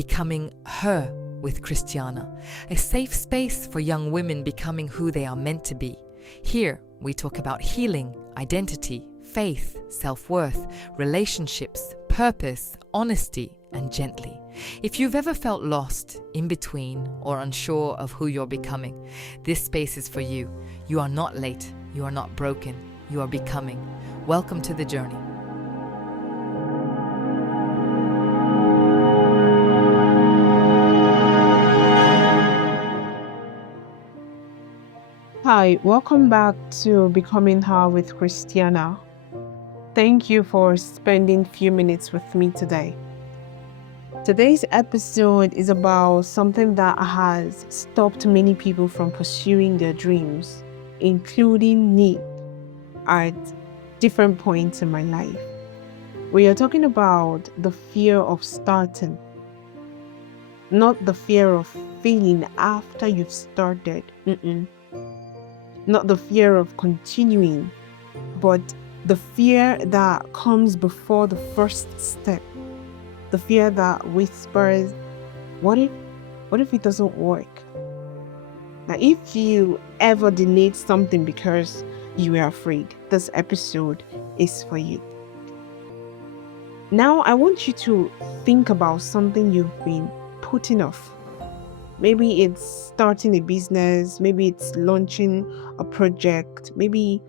Becoming Her with Christiana, a safe space for young women becoming who they are meant to be. Here, we talk about healing, identity, faith, self-worth, relationships, purpose, honesty, and gently. If you've ever felt lost, in between, or unsure of who you're becoming, this space is for you. You are not late. You are not broken. You are becoming. Welcome to the journey. Hi, welcome back to Becoming Her with Christiana. Thank you for spending a few minutes with me today. Today's episode is about something that has stopped many people from pursuing their dreams, including me at different points in my life. We are talking about the fear of starting, not the fear of failing after you've started. Not the fear of continuing, but the fear that comes before the first step. The fear that whispers, what if it doesn't work? Now, if you ever delayed something because you were afraid, this episode is for you. Now, I want you to think about something you've been putting off. Maybe it's starting a business, maybe it's launching a project, maybe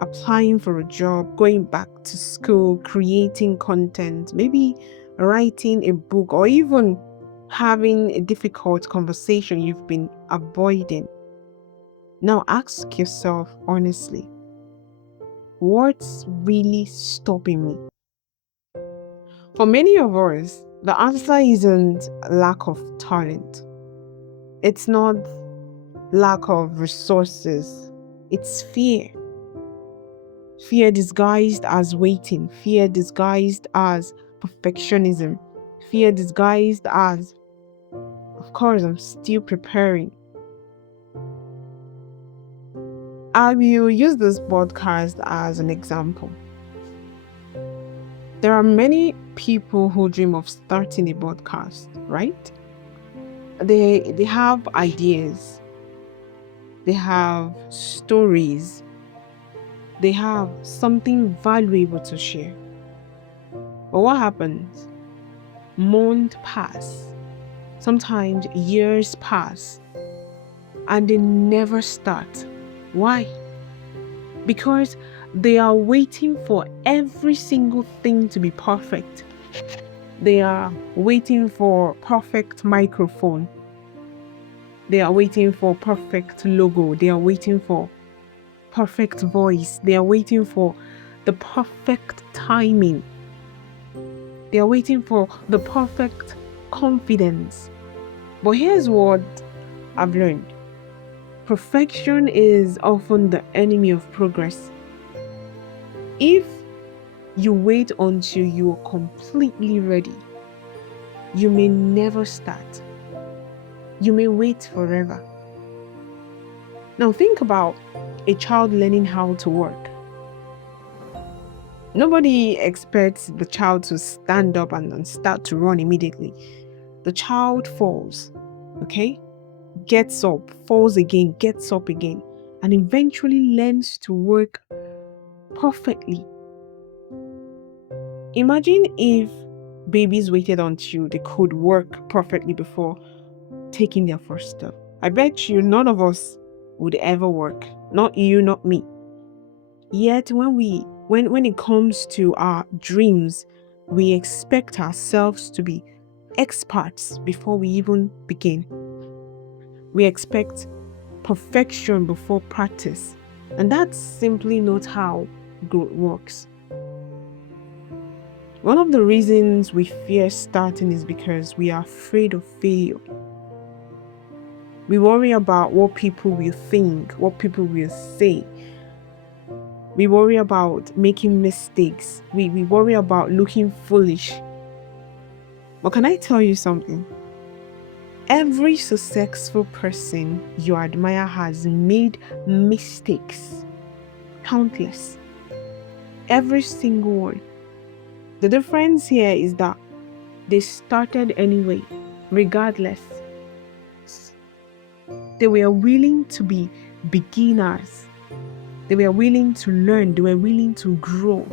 applying for a job, going back to school, creating content, maybe writing a book, or even having a difficult conversation you've been avoiding. Now ask yourself honestly, what's really stopping me? For many of us, the answer isn't lack of talent. It's not lack of resources. It's fear. Fear disguised as waiting. Fear disguised as perfectionism. Fear disguised as, of course, I'm still preparing. I will use this podcast as an example. There are many people who dream of starting a podcast, right? They have ideas, they have stories, they have something valuable to share. But what happens? Months pass, sometimes years pass, and they never start. Why? Because they are waiting for every single thing to be perfect. They are waiting for perfect microphone. They are waiting for perfect logo. They are waiting for perfect voice. They are waiting for the perfect timing. They are waiting for the perfect confidence. But here's what I've learned. Perfection is often the enemy of progress. If you wait until you are completely ready, you may never start. You may wait forever. Now think about a child learning how to walk. Nobody expects the child to stand up and start to run immediately. The child falls, okay? Gets up, falls again, gets up again, and eventually learns to work perfectly. Imagine if babies waited until they could work perfectly before taking their first step. I bet you none of us would ever work. Not you, not me. Yet when it comes to our dreams, we expect ourselves to be experts before we even begin. We expect perfection before practice. And that's simply not how growth works. One of the reasons we fear starting is because we are afraid of failure. We worry about what people will think, what people will say. We worry about making mistakes. We worry about looking foolish. But can I tell you something? Every successful person you admire has made mistakes. Countless. Every single one. The difference here is that they started anyway. regardless. They were willing to be beginners. They were willing to learn. They were willing to grow.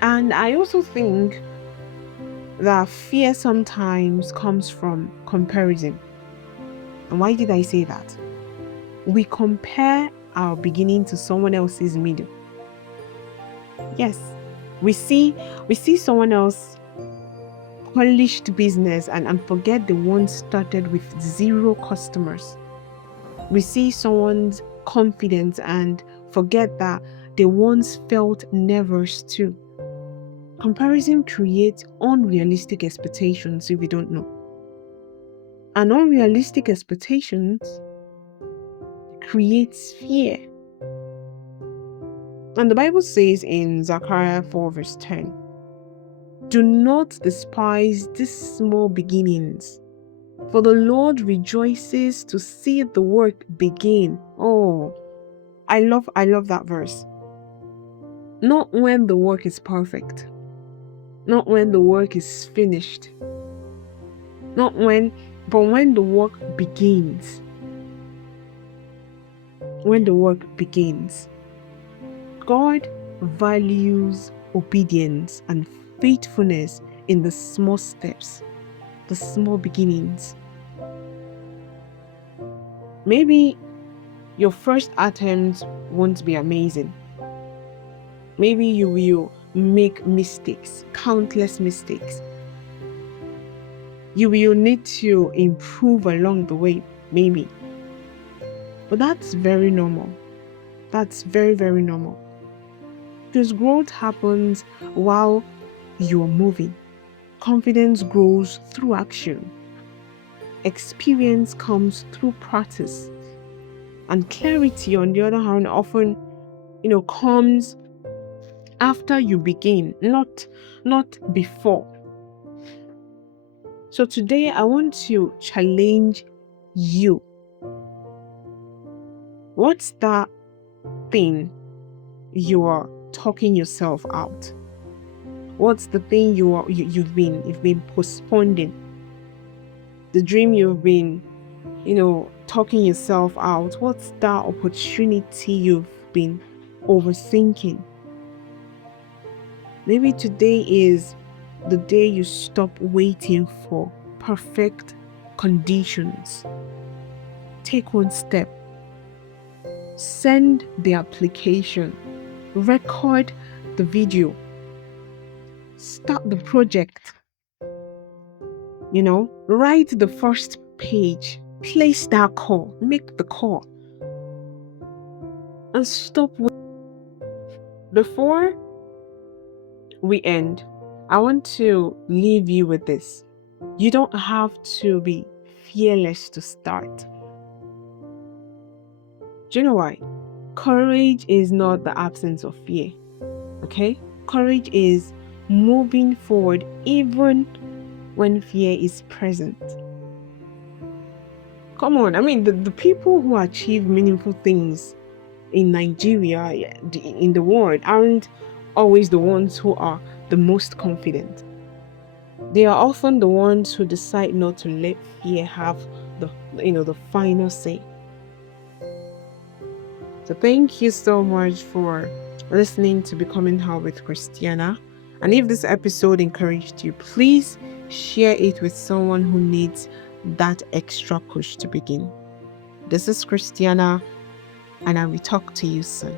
And I also think that fear sometimes comes from comparison. And why did I say that? We compare our beginning to someone else's middle. Yes, we see someone else polished business and forget the one started with 0 customers. We see someone's confidence and forget that they once felt nervous too. Comparison creates unrealistic expectations if you don't know. And unrealistic expectations creates fear. And the Bible says in Zechariah 4 verse 10, "Do not despise these small beginnings, for the Lord rejoices to see the work begin." Oh, I love that verse. Not when the work is perfect. Not when the work is finished. But when the work begins. When the work begins. God values obedience and faithfulness in the small steps, the small beginnings. Maybe your first attempt won't be amazing. Maybe you will make mistakes, countless mistakes. You will need to improve along the way, maybe. But that's very normal. That's very, very normal. Because growth happens while you're moving. Confidence grows through action. Experience comes through practice. And clarity, on the other hand, often, comes after you begin, not before. So today I want to challenge you. What's that thing you are talking yourself out? What's the thing you've been postponing? The dream you've been, talking yourself out. What's that opportunity you've been overthinking? Maybe today is the day you stop waiting for perfect conditions. Take one step. Send the application. Record the video. Start the project. Write the first page. Place that call. Make the call. And stop. Before we end, I want to leave you with this. You don't have to be fearless to start. Do you know why? Courage is not the absence of fear. Okay? Courage is moving forward even when fear is present. Come on, the people who achieve meaningful things in Nigeria, in the world, aren't always the ones who are the most confident. They are often the ones who decide not to let fear have the final say. So thank you so much for listening to Becoming Her with Christiana. And if this episode encouraged you, please share it with someone who needs that extra push to begin. This is Christiana, and I will talk to you soon.